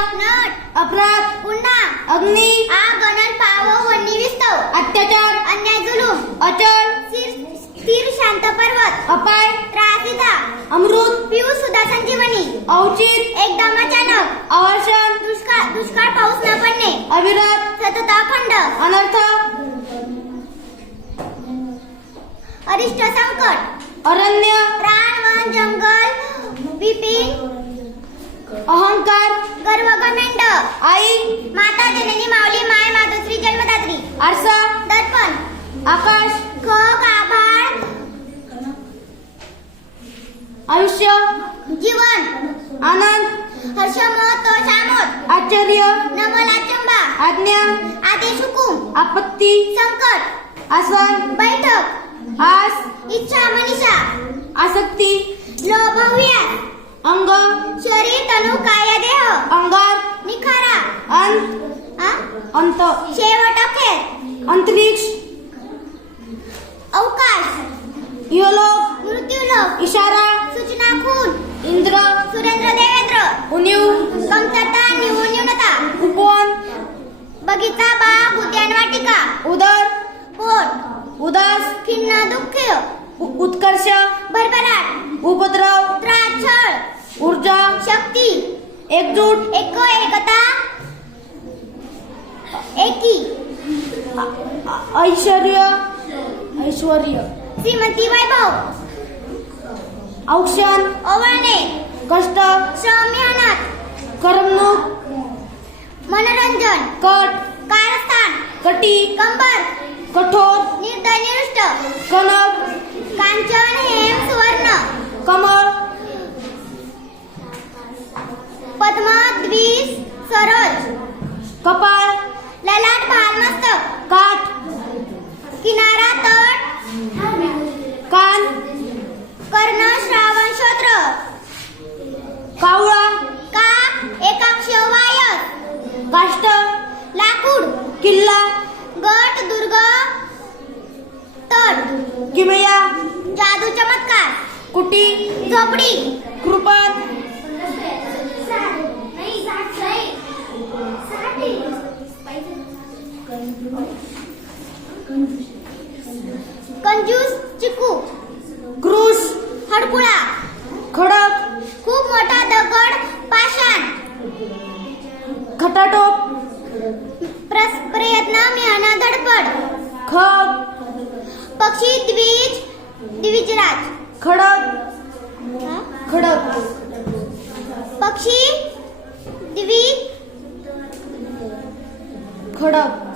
Nut अपराध. पुन्हा अग्नी. आग पाव विस्तव. अत्याचार. अन्याय जुलूम. अचल स्थिर शांत पर्वत. अपाय. अमृत. पिऊ सुधा संजीवनी. औचित. एकदम अचानक. दुष्काळ दुष्काळ पाऊस न पडणे. अविरत. सतत अखंड. अनर्थ. अरिष्ट संकट. अरण्य. प्राण वन जंगल. विपिन. अहंकार. गर्व गमेंड आई माता जननी माऊली माय मातोश्री जन्मदात्री. आरसा. दर्पण. आकाश. आयुष्य. जीवन. आनंद. आश्चर्य. नवल अचंबा आज्ञा. आदेश हुकूम आपत्ती. संकट. आसन. बैठक. आस. इच्छा मनीषा. आसक्ती. लोभ हव्यास अंग. शरीर तनु काय अंत शेवट अखेर अंतरिक्ष. अवकाश. इहलोक मृत्यूलोक. इशारा. सूचना खून. इंद्र. सुरेंद्र देवेंद्र. उणीव कमतरता न्यून न्यूनता उपवन. बगीचा बाग उद्यान वाटिका. उदर. पोट उदास. खिन्न दुःख. उत्कर्ष. भरभराट उपद्रव. त्रास छळ. ऊर्जा. शक्ती. एकजूट. एक एकता. एकी. ऐश्वर्य. ऐश्वर्य. श्रीमती वैभव. औक्षण. ओवाळणे. कष्ट. श्रम करमणूक. मनोरंजन. कट. कारस्थान. कटी. कंबर. कठोर. किमया जादू चमत्कार. कुटी? झोपडी. कृपण कंजूस चिकू. क्रूस. हडकुळा. पक्षी द्विज द्विजराज. खडक? खडक. पक्षी द्विज खडक.